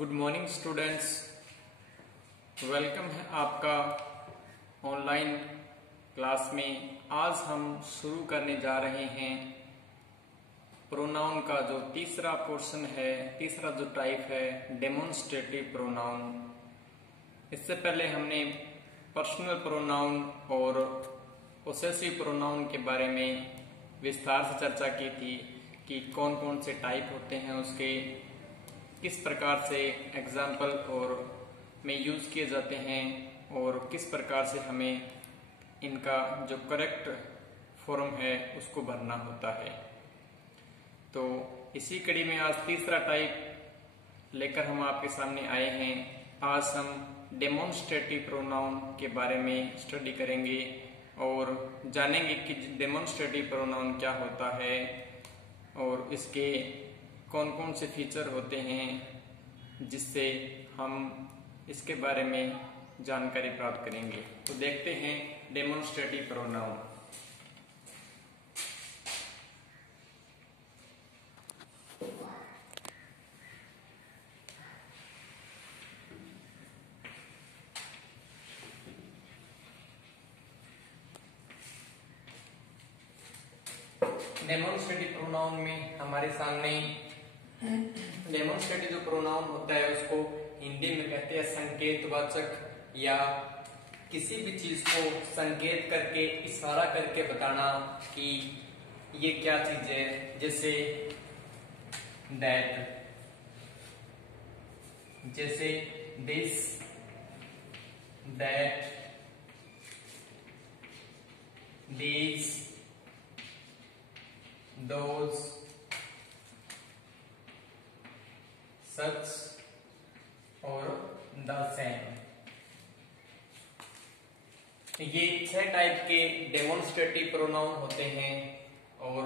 Good morning students, welcome है आपका online class में। आज हम शुरू करने जा रहे हैं प्रोनाउन का जो तीसरा पोर्शन है, तीसरा जो टाइप है डेमोन्स्ट्रेटिव प्रोनाउन। इससे पहले हमने पर्सनल प्रोनाउन और पोसेसिव प्रोनाउन के बारे में विस्तार से चर्चा की थी कि कौन कौन से टाइप होते हैं, उसके किस प्रकार से एग्जाम्पल और में यूज किए जाते हैं और किस प्रकार से हमें इनका जो करेक्ट फॉर्म है उसको भरना होता है। तो इसी कड़ी में आज तीसरा टाइप लेकर हम आपके सामने आए हैं। आज हम डेमोन्स्ट्रेटिव प्रोनाउन के बारे में स्टडी करेंगे और जानेंगे कि डेमोन्स्ट्रेटिव प्रोनाउन क्या होता है और इसके कौन कौन से फीचर होते हैं जिससे हम इसके बारे में जानकारी प्राप्त करेंगे। तो देखते हैं डेमोन्स्ट्रेटिव प्रोनाउन। डेमोन्स्ट्रेटिव प्रोनाउन में हमारे सामने डेमोन्स्ट्रेटिव जो प्रोनाउन होता है उसको हिंदी में कहते हैं संकेतवाचक, या किसी भी चीज को संकेत करके इशारा करके बताना कि ये क्या चीज है। जैसे दैट, जैसे दिस, दैट, दीज, दोज, सच और द सेम। ये 6 टाइप के डेमोन्स्ट्रेटिव प्रोनाउन होते हैं और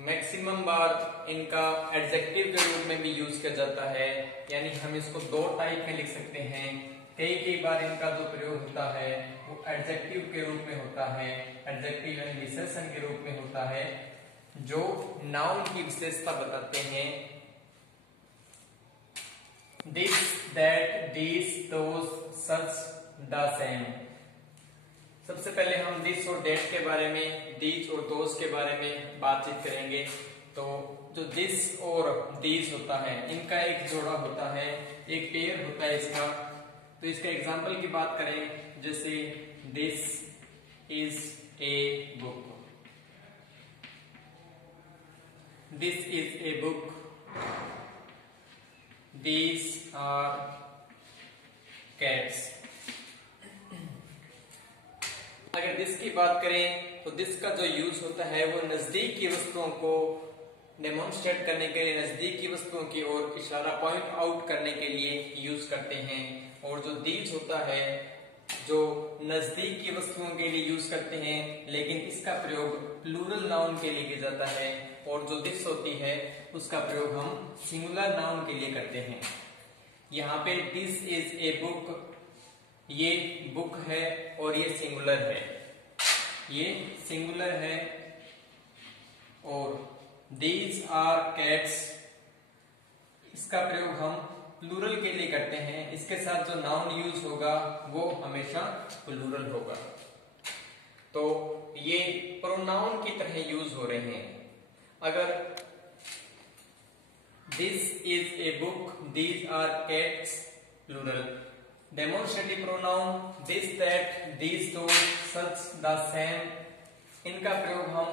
मैक्सिमम बार इनका एडजेक्टिव के रूप में भी यूज किया जाता है, यानी हम इसको 2 टाइप में लिख सकते हैं। कई बार इनका जो प्रयोग होता है वो एडजेक्टिव के रूप में होता है, एडजेक्टिव यानी विशेषण के रूप में होता है जो नाउन की विशेषता बताते हैं। This, that, these, those, such, the same. सबसे पहले हम दिस और दैट के बारे में, दीज और दोज के बारे में बातचीत करेंगे। तो जो दिस और दीज होता है इनका एक जोड़ा होता है, एक पेयर होता है इसका। तो इसका एग्जाम्पल की बात करें, जैसे this is a book, this is a book, these are cats। अगर दिस की बात करें तो दिस का जो यूज होता है वो नजदीक की वस्तुओं को डेमोन्स्ट्रेट करने के लिए, नजदीक की वस्तुओं की ओर इशारा पॉइंट आउट करने के लिए यूज करते हैं। और जो दीज होता है जो नजदीक की वस्तुओं के लिए यूज करते हैं, लेकिन इसका प्रयोग प्लूरल नाउन के लिए किया जाता है। और जो दिस होती है उसका प्रयोग हम सिंगुलर नाउन के लिए करते हैं। यहाँ पे दिस इज ए बुक, ये बुक है और ये सिंगुलर है, ये सिंगुलर है। और दीज आर कैट्स, इसका प्रयोग हम प्लूरल के लिए करते हैं। इसके साथ जो नाउन यूज होगा वो हमेशा प्लूरल होगा। तो ये प्रोनाउन की तरह यूज हो रहे हैं। अगर this is a book, these are cats, plural. Demonstrative pronoun this, that, these, those, such, the same, इनका प्रयोग हम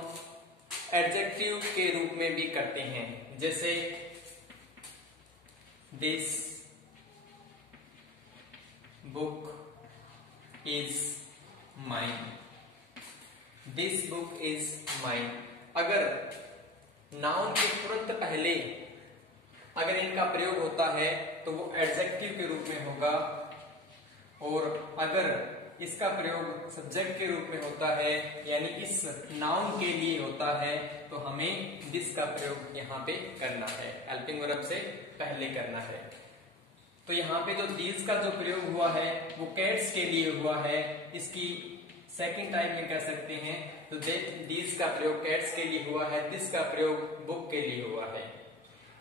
एडजेक्टिव के रूप में भी करते हैं। जैसे this book is mine, this book is mine. अगर नाउन के तुरंत पहले अगर इनका प्रयोग होता है तो वो एडजेक्टिव के रूप में होगा, और अगर इसका प्रयोग सब्जेक्ट के रूप में होता है यानी इस नाउन के लिए होता है, तो हमें दिस का प्रयोग यहाँ पे करना है, हेल्पिंग वर्ब से पहले करना है। तो यहाँ पे जो दीज का जो प्रयोग हुआ है वो कैट्स के लिए हुआ है। इसकी सेकंड टाइप में कह सकते हैं। तो दीज का प्रयोग कैट्स के लिए हुआ है, दिस का प्रयोग बुक के लिए हुआ है।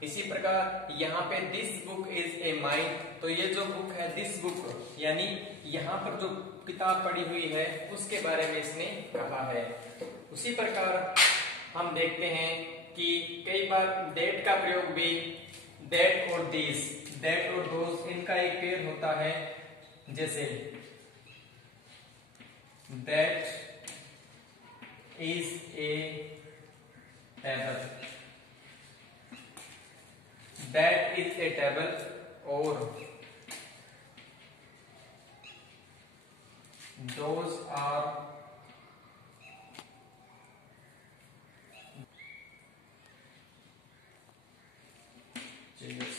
इसी प्रकार यहाँ पे this book is a mine, तो ये जो बुक है दिस बुक यानी यहाँ पर जो किताब पड़ी हुई है उसके बारे में इसने कहा है। उसी प्रकार हम देखते हैं कि कई बार दैट का प्रयोग भी दैट और दिस, दैट और दोस इनका एक पेयर होता है, जैसे that is a table, that is a table और those are chairs,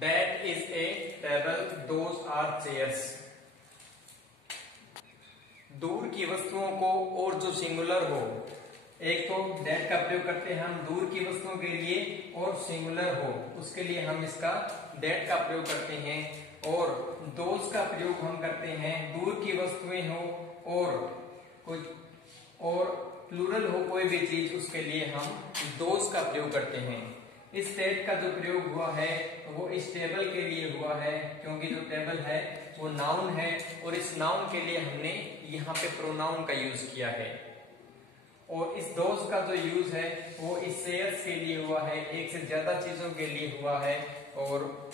that is a table, those are chairs। दूर की वस्तुओं को और जो सिंगुलर हो, एक तो that का प्रयोग करते हैं हम दूर की वस्तुओं के लिए और सिंगुलर हो उसके लिए हम इसका that का प्रयोग करते हैं, और those का प्रयोग हम करते हैं दूर की वस्तुएं हो और कुछ और प्लूरल हो कोई भी चीज उसके लिए हम दोस का प्रयोग करते हैं। इस दैट का जो प्रयोग हुआ है वो इस टेबल के लिए हुआ है, क्योंकि जो टेबल है वो नाउन है और इस नाउन के लिए हमने यहाँ पे प्रोनाउन का यूज किया है। और इस दोस का जो यूज है वो इस शेयर्स के लिए हुआ है, एक से ज्यादा चीजों के लिए हुआ है, और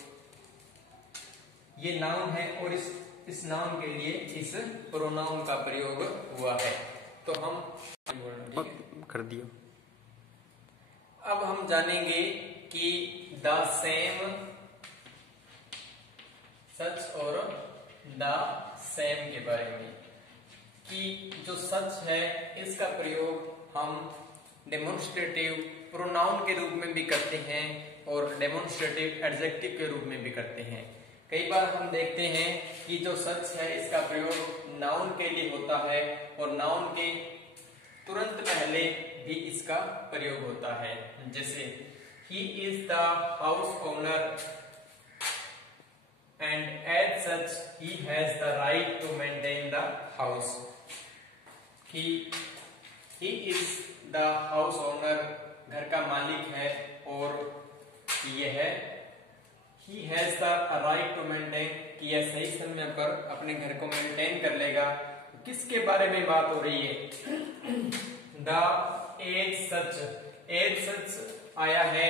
ये नाउन है और इस नाउन के लिए इस प्रोनाउन का प्रयोग हुआ है। तो हम कर दिया। अब हम जानेंगे कि द सेम, सच और द सेम के बारे में, कि जो सच है इसका प्रयोग हम डेमोन्स्ट्रेटिव प्रोनाउन के रूप में भी करते हैं और डेमोन्स्ट्रेटिव एडजेक्टिव के रूप में भी करते हैं। कई बार हम देखते हैं कि जो सच है इसका प्रयोग नाउन के लिए होता है और नाउन के तुरंत पहले भी इसका प्रयोग होता है, जैसे he is the house owner and as such he has the right to maintain the house। he is the house owner, घर का मालिक है, और यह he has the right to maintain कि यह सही समय पर अपने घर को मेंटेन कर लेगा। किसके बारे में बात हो रही है? The as such, as such आया है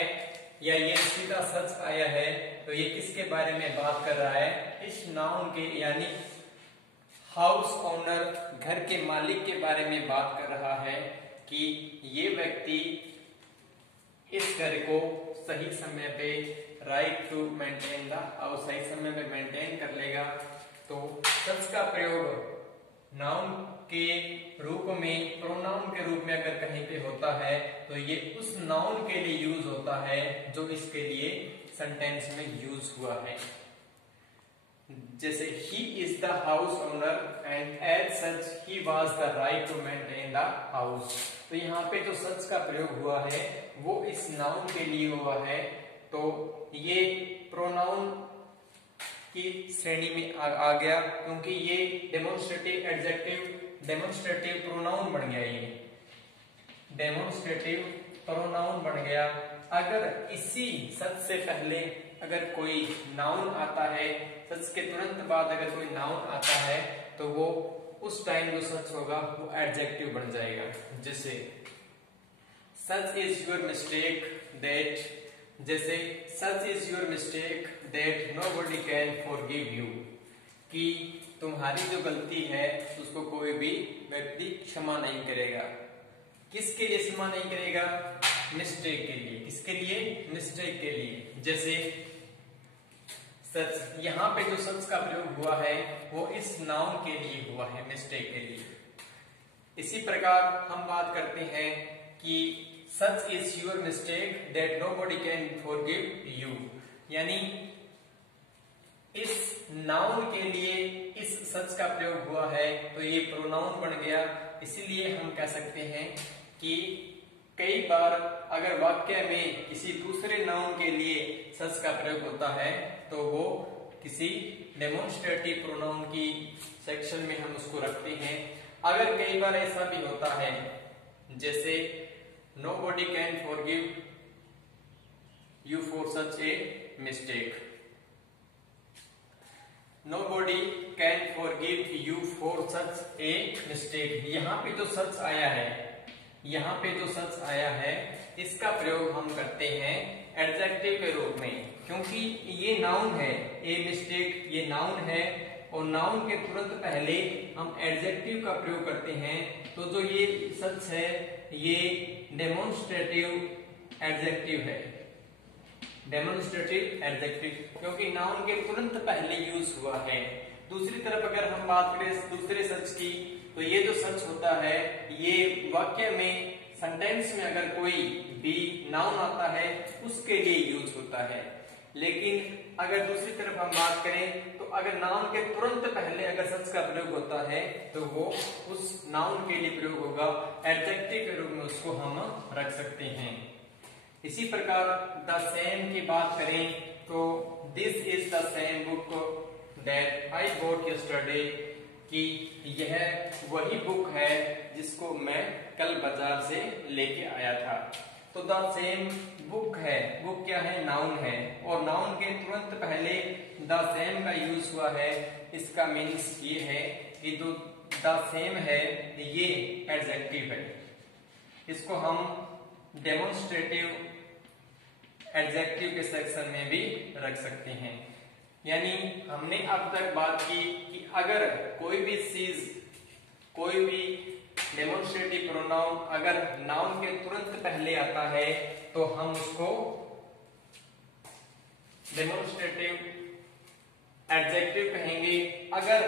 या ये सीधा सच आया है, तो ये किसके बारे में बात कर रहा है? इस नाउन के यानी हाउस ओनर, घर के मालिक के बारे में बात कर रहा है कि ये व्यक्ति इस घर को सही समय पे right to maintain the house, सही समय पे मेंटेन कर लेगा। तो सच का प्रयोग नाउन के रूप में, प्रोनाउन के रूप में अगर कहीं पे होता है तो ये उस नाउन के लिए यूज होता है जो इसके लिए सेंटेंस में यूज हुआ है। जैसे he is the house owner and as such he was the right to maintain the house। तो यहाँ पे जो सच का प्रयोग हुआ है वो इस नाउन के लिए हुआ है, तो ये प्रोनाउन की श्रेणी में आ गया, क्योंकि ये डेमोन्स्ट्रेटिव एडजेक्टिव, डेमोन्स्ट्रेटिव प्रोनाउन बन गया, ये डेमोन्स्ट्रेटिव प्रोनाउन बन गया। अगर इसी सच से पहले अगर कोई नाउन आता है, सच के तुरंत बाद अगर कोई नाउन आता है तो वो उस टाइम जो सच होगा वो एडजेक्टिव बन जाएगा। जैसे such is your mistake that, जैसे such is your mistake that nobody can forgive you, कि तुम्हारी जो गलती है उसको कोई भी व्यक्ति क्षमा नहीं करेगा। किसके लिए क्षमा नहीं करेगा? मिस्टेक के लिए। किसके लिए? मिस्टेक के लिए। जैसे सच, यहाँ पे जो सच का प्रयोग हुआ है वो इस नाउन के लिए हुआ है, मिस्टेक के लिए। इसी प्रकार हम बात करते हैं कि सच is your mistake that nobody can forgive you, यानी इस नाउन के लिए इस सच का प्रयोग हुआ है तो ये प्रोनाउन बन गया। इसीलिए हम कह सकते हैं कि कई बार अगर वाक्य में किसी दूसरे नाउन के लिए सच का प्रयोग होता है तो वो किसी डेमोन्स्ट्रेटिव प्रोनाउन की सेक्शन में हम उसको रखते हैं। अगर कई बार ऐसा भी होता है जैसे nobody can forgive you for such a mistake. Nobody can forgive you for such a mistake. यहाँ पे जो सच आया है, यहाँ पे जो सच आया है, इसका प्रयोग हम करते हैं एडजेक्टिव के रूप में, क्योंकि ये नाउन है, ए मिस्टेक ये नाउन है और नाउन के तुरंत पहले हम एडजेक्टिव का प्रयोग करते हैं। तो जो ये सच है ये डेमोन्स्ट्रेटिव एडजेक्टिव है, डेमोन्स्ट्रेटिव एडजेक्टिव, क्योंकि नाउन के तुरंत पहले यूज हुआ है। दूसरी तरफ अगर हम बात करें दूसरे सच की, तो ये जो सच होता है ये वाक्य में, सेंटेंस में अगर कोई भी नाउन आता है उसके लिए यूज होता है। लेकिन अगर दूसरी तरफ हम बात करें तो अगर नाउन के तुरंत पहले अगर सच का प्रयोग होता है तो वो उस नाउन के लिए प्रयोग होगा, एडजेक्टिव के रूप में उसको हम रख सकते हैं। इसी प्रकार द सेम की बात करें तो this is the same book that I bought yesterday, कि यह वही बुक है जिसको मैं कल बाजार से लेके आया था। तो द सेम बुक है, बुक क्या है, नाउन है, और नाउन के तुरंत पहले द सेम का यूज हुआ है। इसका मीनिंग्स ये है कि जो द सेम है ये एडजेक्टिव है, इसको हम डेमोन्स्ट्रेटिव एडजेक्टिव के सेक्शन में भी रख सकते हैं। यानी हमने अब तक बात की कि अगर कोई भी चीज, कोई भी डेमोन्स्ट्रेटिव प्रोनाउन अगर नाउन के तुरंत पहले आता है तो हम उसको डेमोन्स्ट्रेटिव एडजेक्टिव कहेंगे। अगर,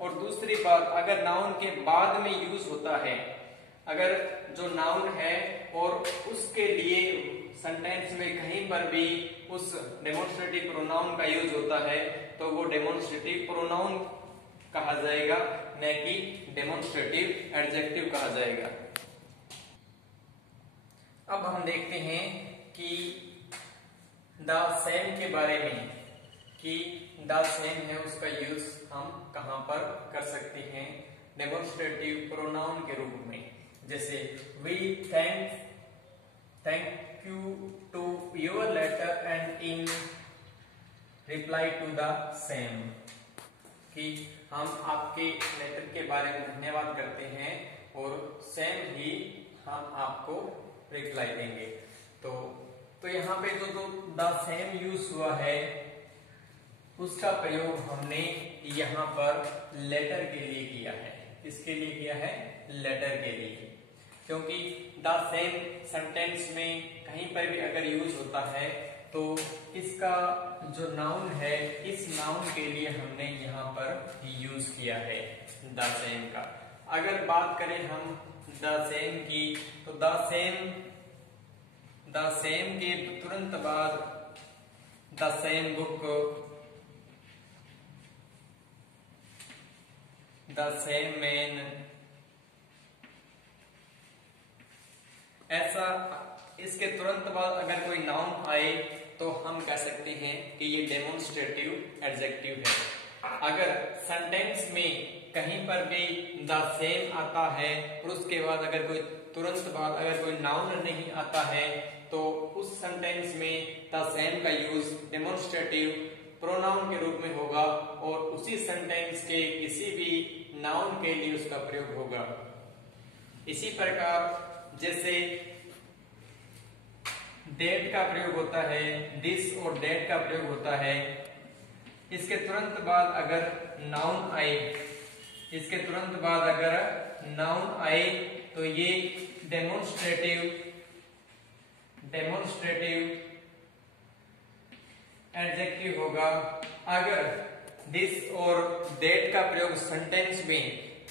और दूसरी बात, अगर नाउन के बाद में यूज होता है, अगर जो नाउन है और उसके लिए सेंटेंस में कहीं पर भी उस डेमोन्स्ट्रेटिव प्रोनाउन का यूज होता है तो वो डेमोन्स्ट्रेटिव प्रोनाउन कहा जाएगा, न कि डेमोन्स्ट्रेटिव एडजेक्टिव कहा जाएगा। अब हम देखते हैं कि द सेम के बारे में, कि द सेम है उसका यूज हम कहां पर कर सकते हैं डेमोन्स्ट्रेटिव प्रोनाउन के रूप में। जैसे we thank you to your letter and in reply to the same, कि हम आपके लेटर के बारे में धन्यवाद करते हैं और सेम ही हम आपको रिप्लाई देंगे। तो यहाँ पे जो द सेम यूज हुआ है उसका प्रयोग हमने यहाँ पर लेटर के लिए किया है। किसके लिए किया है? लेटर के लिए, क्योंकि द सेम सेंटेंस में कहीं पर भी अगर यूज होता है तो इसका जो नाउन है, इस नाउन के लिए हमने यहाँ पर यूज किया है द सेम का। अगर बात करें हम द सेम की, तो द सेम के तुरंत बाद the same book, the same man, ऐसा इसके तुरंत बाद अगर कोई नाउन आए तो हम कह सकते हैं कि ये डेमोन्स्ट्रेटिव एडजेक्टिव है। अगर सेंटेंस में कहीं पर भी द सेम आता है और उसके बाद अगर कोई तुरंत बाद अगर कोई नाउन नहीं आता है तो उस सेंटेंस में द सेम का यूज डेमोन्स्ट्रेटिव प्रोनाउन के रूप में होगा और उसी सेंटेंस के किसी भी नाउन के लिए उसका प्रयोग होगा। इसी प्रकार जैसे डेट का प्रयोग होता है, दिस और डेट का प्रयोग होता है, इसके तुरंत बाद अगर नाउन आए, इसके तुरंत बाद अगर नाउन आए तो ये डेमोन्स्ट्रेटिव एडजेक्टिव होगा। अगर दिस और डेट का प्रयोग सेंटेंस में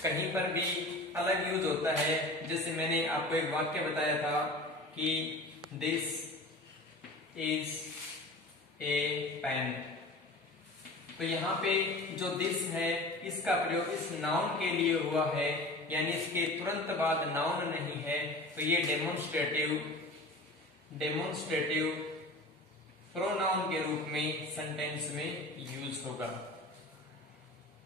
कहीं पर भी अलग यूज होता है, जैसे मैंने आपको एक वाक्य बताया था कि दिस इज ए पेन, तो यहाँ पे जो दिस है इसका प्रयोग इस नाउन के लिए हुआ है, यानी इसके तुरंत बाद नाउन नहीं है, तो ये डेमोन्स्ट्रेटिव प्रोनाउन के रूप में सेंटेंस में यूज होगा।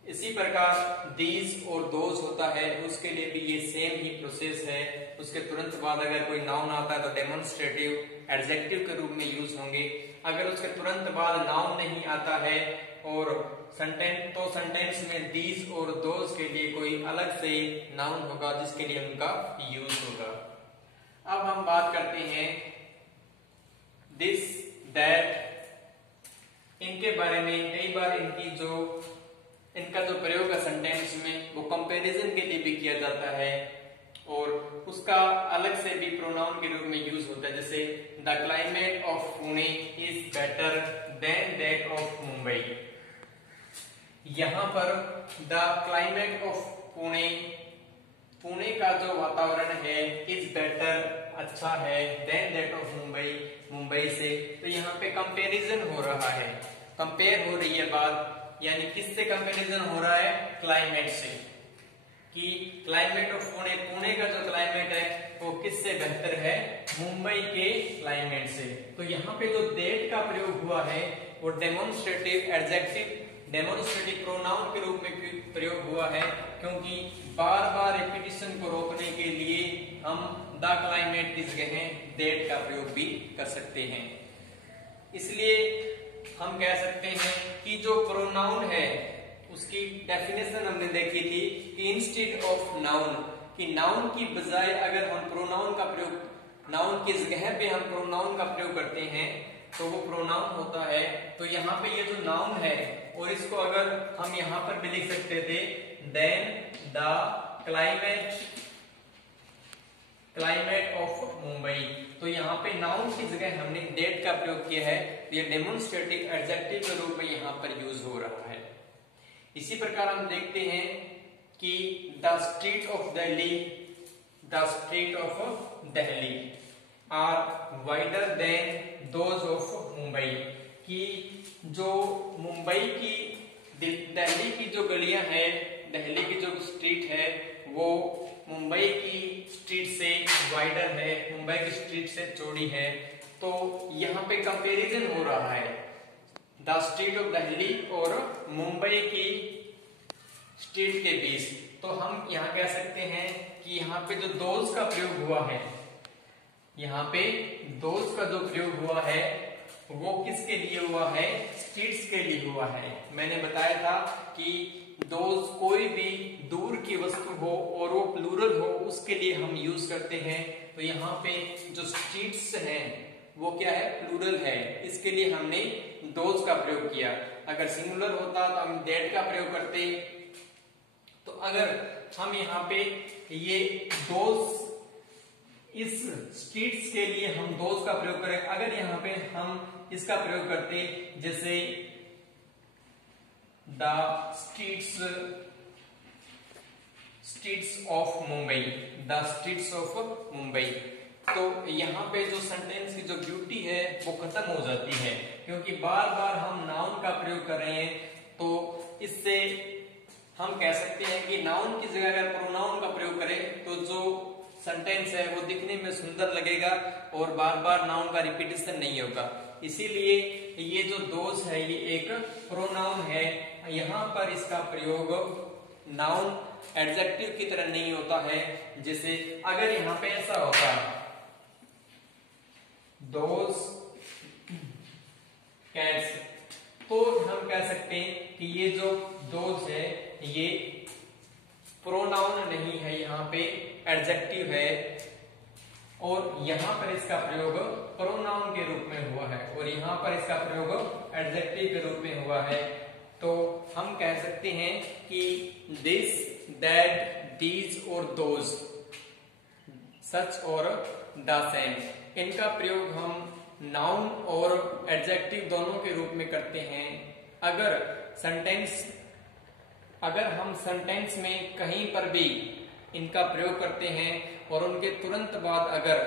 इसी प्रकार दीज और दोज होता है, उसके लिए भी ये सेम ही प्रोसेस है। उसके तुरंत बाद अगर कोई नाउन आता है तो डेमोन्स्ट्रेटिव एडजेक्टिव के रूप में यूज होंगे। अगर उसके तुरंत बाद नाउन नहीं आता है और सेंटेंस में दीज और दोज के लिए कोई अलग से नाउन होगा जिसके लिए उनका यूज होगा। अब हम बात करते हैं दिस, दैट, इनके बारे में। कई बार इनका जो प्रयोग है सेंटेंस में वो कंपैरिजन के लिए भी किया जाता है और उसका अलग से भी प्रोनाउन के रूप में यूज होता है। जैसे the climate of Pune is better than that of Mumbai. यहाँ पर the climate of Pune, Pune का जो वातावरण है, इज बेटर, अच्छा है, than that of Mumbai, Mumbai से। तो यहाँ पे कंपैरिजन हो रहा है, कंपेयर हो रही है बात, यानी किससे कंपैरिजन हो रहा है? क्लाइमेट से, कि क्लाइमेट ऑफ पुणे, पुणे का जो क्लाइमेट है वो किससे बेहतर है? मुंबई के क्लाइमेट से। तो यहाँ पे जो दैट का प्रयोग हुआ है वो डेमोन्स्ट्रेटिव एडजेक्टिव, डेमोन्स्ट्रेटिव प्रोनाउन के रूप में प्रयोग हुआ है, क्योंकि बार बार रिपीटिशन को रोकने के लिए हम द क्लाइमेट की जगह दैट का प्रयोग भी कर सकते हैं। इसलिए हम कह सकते हैं कि जो प्रोनाउन है उसकी डेफिनेशन हमने देखी थी कि इंस्टेड ऑफ नाउन, कि नाउन की बजाय अगर हम प्रोनाउन का प्रयोग, नाउन की जगह पे हम प्रोनाउन का प्रयोग करते हैं तो वो प्रोनाउन होता है। तो यहाँ पे ये जो नाउन है और इसको अगर हम यहाँ पर भी लिख सकते थे than the climate of Mumbai. तो यहाँ पे नाउन की जगह हमने डेट का प्रयोग किया है, तो ये डेमोन्स्ट्रेटिव एडजेक्टिव के रूप में यहाँ पर यूज हो रहा है। इसी प्रकार हम देखते हैं कि the street of Delhi, the street of Delhi are wider than those of Mumbai, कि जो मुंबई की, दिल्ली की जो गलियां हैं, दिल्ली की जो स्ट्रीट है वो मुंबई की स्ट्रीट से वाइडर है, मुंबई की स्ट्रीट से चौड़ी है। तो यहाँ पे कंपैरिजन हो रहा है द स्ट्रीट ऑफ दिल्ली और मुंबई की स्ट्रीट के बीच। तो हम यहाँ कह सकते हैं कि यहाँ पे जो दोज का प्रयोग हुआ है, यहाँ पे दोज का जो प्रयोग हुआ है वो किसके लिए हुआ है? स्ट्रीट्स के लिए हुआ है। मैंने बताया था कि दोज कोई भी दूर की वस्तु हो और वो प्लूरल हो उसके लिए हम यूज करते हैं। तो यहाँ पे जो स्ट्रीट्स हैं वो क्या है? प्लूरल है, इसके लिए हमने दोज का प्रयोग किया। अगर सिंगुलर होता तो हम दैट का प्रयोग करते। तो अगर हम यहाँ पे ये दोज, इस स्ट्रीट्स के लिए हम दोज का प्रयोग करें, अगर यहाँ पे हम इसका प्रयोग करते जैसे the streets of Mumbai, the streets of Mumbai, तो यहाँ पे जो सेंटेंस की जो ब्यूटी है वो खत्म हो जाती है, क्योंकि बार बार हम नाउन का प्रयोग कर रहे हैं। तो इससे हम कह सकते हैं कि नाउन की जगह अगर प्रोनाउन का प्रयोग करें तो जो सेंटेंस है वो दिखने में सुंदर लगेगा और बार बार नाउन का रिपीटिशन नहीं होगा। इसीलिए ये जो दोज है ये एक प्रोनाउन है, यहाँ पर इसका प्रयोग नाउन एडजेक्टिव की तरह नहीं होता है। जैसे अगर यहाँ पे ऐसा होता दोज कैट्स, तो हम कह सकते हैं कि ये जो दोज है ये प्रोनाउन नहीं है, यहाँ पे एडजेक्टिव है और यहाँ पर इसका प्रयोग प्रोनाउन के रूप में हुआ है और यहाँ पर इसका प्रयोग एडजेक्टिव के रूप में हुआ है। तो हम कह सकते हैं कि दिस, दैट, दीज और दोज, सच और द सेम, इनका प्रयोग हम नाउन और एडजेक्टिव दोनों के रूप में करते हैं। अगर हम सेंटेंस में कहीं पर भी इनका प्रयोग करते हैं और उनके तुरंत बाद अगर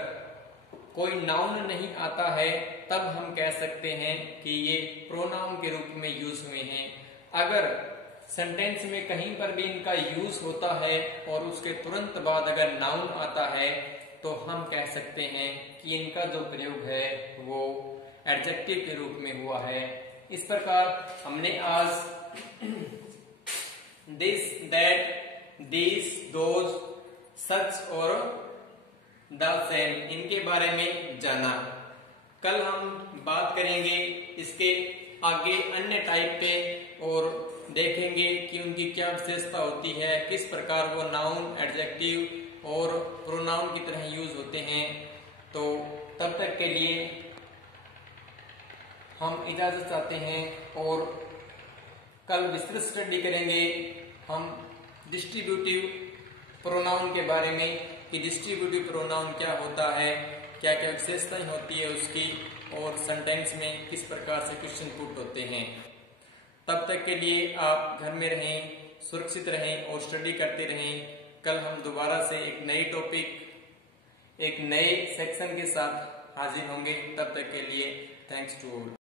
कोई नाउन नहीं आता है तब हम कह सकते हैं कि ये प्रोनाउन के रूप में यूज हुए हैं। अगर सेंटेंस में कहीं पर भी इनका यूज होता है और उसके तुरंत बाद अगर नाउन आता है तो हम कह सकते हैं कि इनका जो प्रयोग है वो एडजेक्टिव के रूप में हुआ है। इस प्रकार हमने आज this, that, these, those, such और the same, इनके बारे में जाना। कल हम बात करेंगे इसके आगे अन्य टाइप पे और देखेंगे कि उनकी क्या विशेषता होती है, किस प्रकार वो नाउन, एडजेक्टिव और प्रोनाउन की तरह यूज होते हैं। तो तब तक के लिए हम इजाजत चाहते हैं और कल विस्तृत स्टडी करेंगे हम डिस्ट्रीब्यूटिव प्रोनाउन के बारे में कि डिस्ट्रीब्यूटिव प्रोनाउन क्या होता है, क्या क्या विशेषताएं होती है उसकी, और सेंटेंस में किस प्रकार से क्वेश्चन पुट होते हैं। तब तक के लिए आप घर में रहें, सुरक्षित रहें और स्टडी करते रहें। कल हम दोबारा से एक नई टॉपिक, एक नए सेक्शन के साथ हाजिर होंगे। तब तक के लिए थैंक्स टू ऑल।